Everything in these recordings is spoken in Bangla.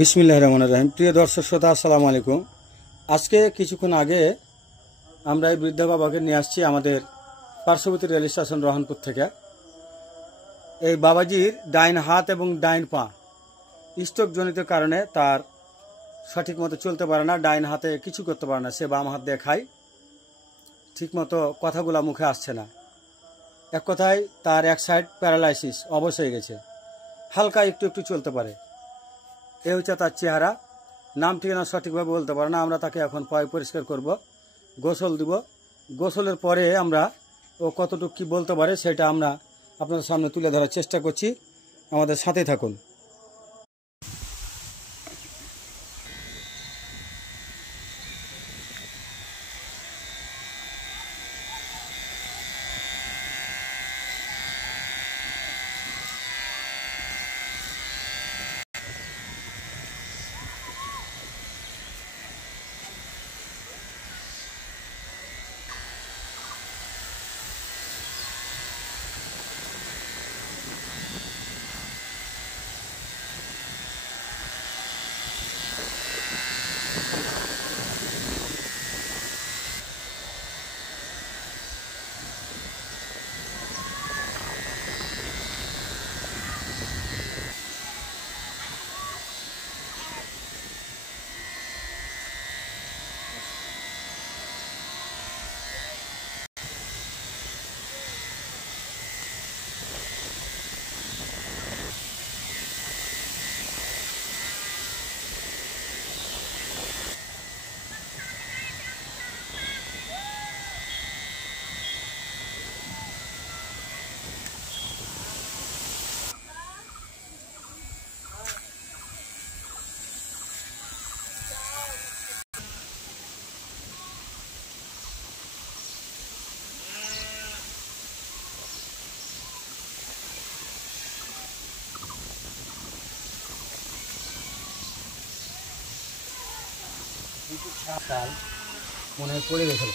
বিসমিল্লাহির রহমানির রহিম। প্রিয় দর্শক শ্রোতা, আসসালামু আলাইকুম। আজকে কিছুক্ষণ আগে আমরা এই বৃদ্ধ বাবাকে নিয়ে আসছি আমাদের পার্শ্ববর্তী রেল স্টেশন রহনপুর থেকে। এই বাবাজির ডাইন হাত এবং ডাইন পা স্ট্রোকজনিত কারণে তার সঠিক মতো চলতে পারে না, ডাইন হাতে কিছু করতে পারে না। সে বাম হাত দিয়ে খায়, ঠিক মতো কথাগুলো মুখে আসছে না। এক কথায় তার এক সাইড প্যারালাইসিস অবশ হয়ে গেছে, হালকা একটু একটু চলতে পারে। এ হচ্ছে তার চেহারা। নাম ঠিকানা সঠিকভাবে বলতে পারে না। আমরা তাকে এখন পয় পরিষ্কার করব, গোসল দিব। গোসলের পরে আমরা ও কতটুকু কী বলতে পারে সেটা আমরা আপনাদের সামনে তুলে ধরার চেষ্টা করছি। আমাদের সাথে থাকুন। মনে হয় পড়ে গেছিল।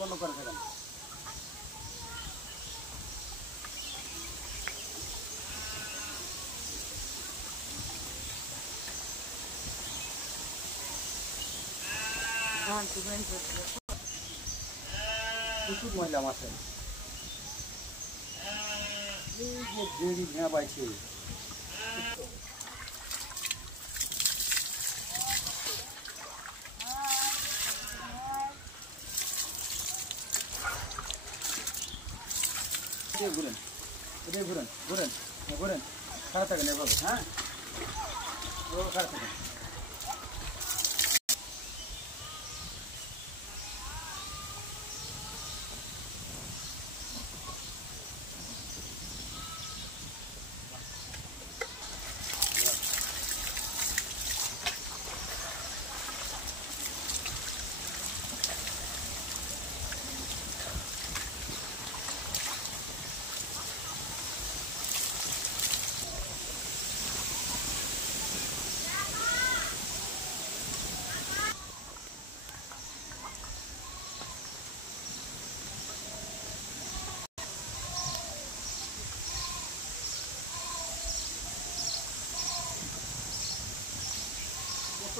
বন্ধ করে ফেলেন। প্রচুর মহিলা আছে, এই যে দেরি ভেঙা পাইছে। ঘুরেন, এটাই ঘুরেন, ঘুরেন ঘুরেন, খারাপ থাকেন এভাবে। হ্যাঁ, খারাপ থাকেন।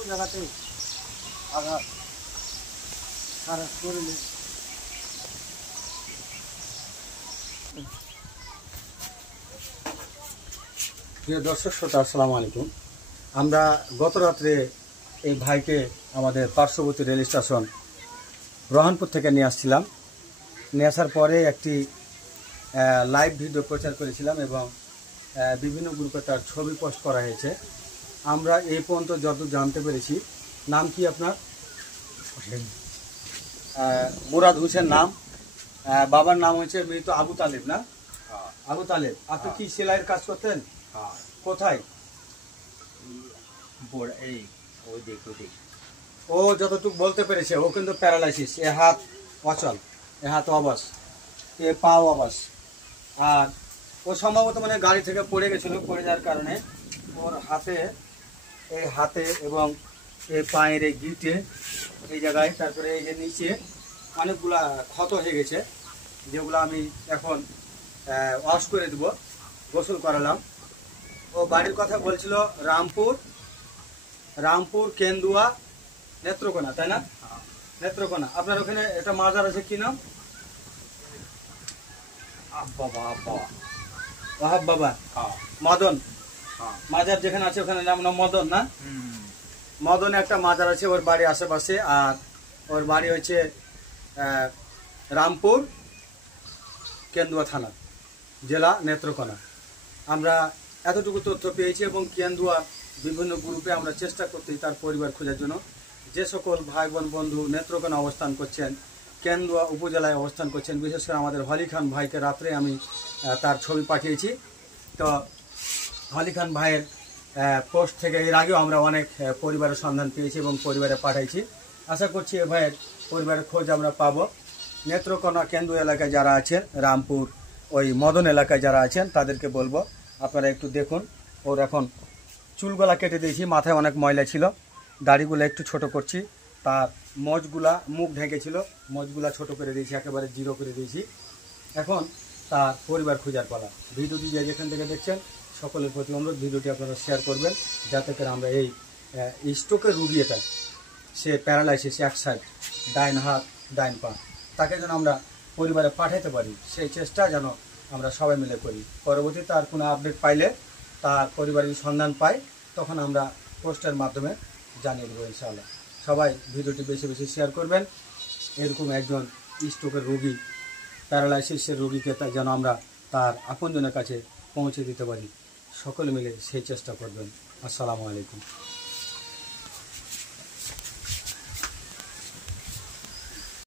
জায়গাতে আঘাত সারা শরীরে। প্রিয় দর্শক শ্রোতা, আসসালামু আলাইকুম। আমরা গত রাত্রে এই ভাইকে আমাদের পার্শ্ববর্তী রেল স্টেশন রহনপুর থেকে নিয়ে আসছিলাম। নিয়ে আসার পরে একটি লাইভ ভিডিও প্রচার করেছিলাম এবং বিভিন্ন গ্রুপে তার ছবি পোস্ট করা হয়েছে। আমরা এই পর্যন্ত যত জানতে পেরেছি, নাম কি আপনার? মুরাদ হোসেন নাম। বাবার নাম হচ্ছে মৃত আবু তালেব, না? আবু তালেব। আপনি কি সেলাইয়ের কাজ করতেন? কোথায়? ও যতটুকু বলতে পেরেছে, ও কিন্তু প্যারালাইসিস, এ হাত অচল, এ হাত অবশ, এ পা অবশ। আর ও সম্ভবত মানে গাড়ি থেকে পড়ে গেছিল, পড়ে যাওয়ার কারণে ওর হাতে এবং এই পায়ের এই গিটে এই জায়গায়, তারপরে এই যে নিচে অনেকগুলা ক্ষত হয়ে গেছে, যেগুলো আমি এখন ওয়াশ করে দেব, গোসল করালাম। ও বাড়ির কথা বলছিল রামপুর কেন্দুয়া নেত্রকোনা, তাই না? নেত্রকোনা। আপনার ওখানে একটা মাজার আছে, কি নাম? ওয়াহাব বাবা মদন মাজার যেখানে আছে, ওখানে নাম মদন, না? মদনে একটা মাজার আছে ওর বাড়ি আশেপাশে। আর ওর বাড়ি হচ্ছে রামপুর কেন্দুয়া থানা, জেলা নেত্রকোনা। আমরা এতটুকু তথ্য পেয়েছি এবং কেন্দুয়া বিভিন্ন গ্রুপে আমরা চেষ্টা করছি তার পরিবার খোঁজার জন্য। যে সকল ভাই বোন বন্ধু নেত্রকোনা অবস্থান করছেন, কেন্দুয়া উপজেলায় অবস্থান করছেন, বিশেষ করে আমাদের হলি খান ভাইকে রাত্রে আমি তার ছবি পাঠিয়েছি। তো হলি খান ভাইয়ের পোস্ট থেকে এর আগেও আমরা অনেক পরিবারের সন্ধান পেয়েছি এবং পরিবারে পাঠাইছি। আশা করছি এ ভাইয়ের পরিবারের খোঁজ আমরা পাবো। নেত্রকোনা কেন্দুয়া এলাকায় যারা আছেন, রামপুর ওই মদন এলাকায় যারা আছেন, তাদেরকে বলবো আপনারা একটু দেখুন। ওর এখন চুলগুলা কেটে দিয়েছি, মাথায় অনেক ময়লা ছিল, দাড়িগুলো একটু ছোট করছি, তার মোজগুলা মুখ ঢেকেছিল, মোজগুলা ছোট করে দিয়েছি, একেবারে জিরো করে দিয়েছি। এখন তার পরিবার খোঁজার পালা। ভিডিওটি যে যেখান থেকে দেখছেন সকলের প্রতি অনুরোধ, ভিডিওটি আপনারা শেয়ার করবেন, যাতে করে আমরা এই স্ট্রোকের রুগী, এটা সে প্যারালাইসিস, এক সাইড, ডাইন হাত ডাইন পা, তাকে যেন আমরা পরিবারে পাঠাতে পারি, সেই চেষ্টা যেন আমরা সবাই মিলে করি। পরবর্তীতে আর কোনো আপডেট পাইলে, তার পরিবারের সন্ধান পাই, তখন আমরা পোস্টের মাধ্যমে জানিয়ে দেবো ইনশাআল্লাহ। সবাই ভিডিওটি বেশি বেশি শেয়ার করবেন। এরকম একজন স্ট্রোকের রোগী, প্যারালাইসিসের রোগীকে যেন আমরা তার আপনজনের কাছে পৌঁছে দিতে পারি, সকলে মিলে সেই চেষ্টা করবেন। আসসালামু আলাইকুম।